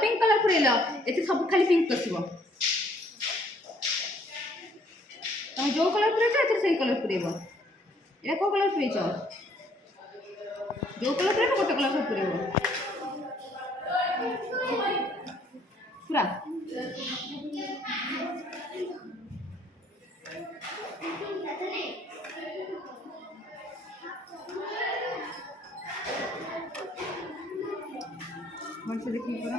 pink colour पुरेल ये सब खाली पिंक पशिब तुम जो कलर पुरेच से कलर पुरेब ये कौ कलर पुरेच जो कलर पुरेब गोटे कलर सब पुरेब पूरा मन से देखिए पूरा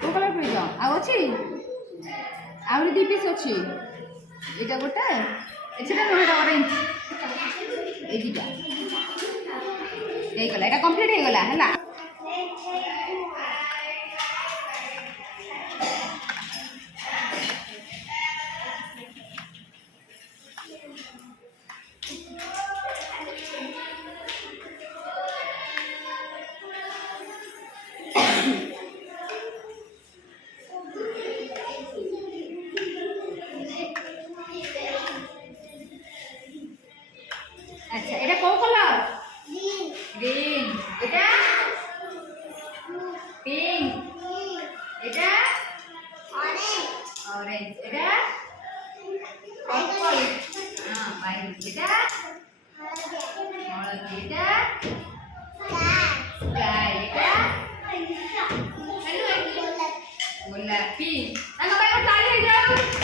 को कलर पे जाओ आउ अच्छी आउरी दी पीस अच्छी एटा गोटे एटा नोटा ऑरेंज ए दीटा ए गला एटा कंप्लीट हे गला हला अच्छा এটা কোন কালার গ্রিন এটা পিঙ্ক এটা অরেঞ্জ এটা পার্পল ভায়োলেট এটা হলদি এটা স্কাই এটা গোলাপি তাহলে তালি হয়ে যাও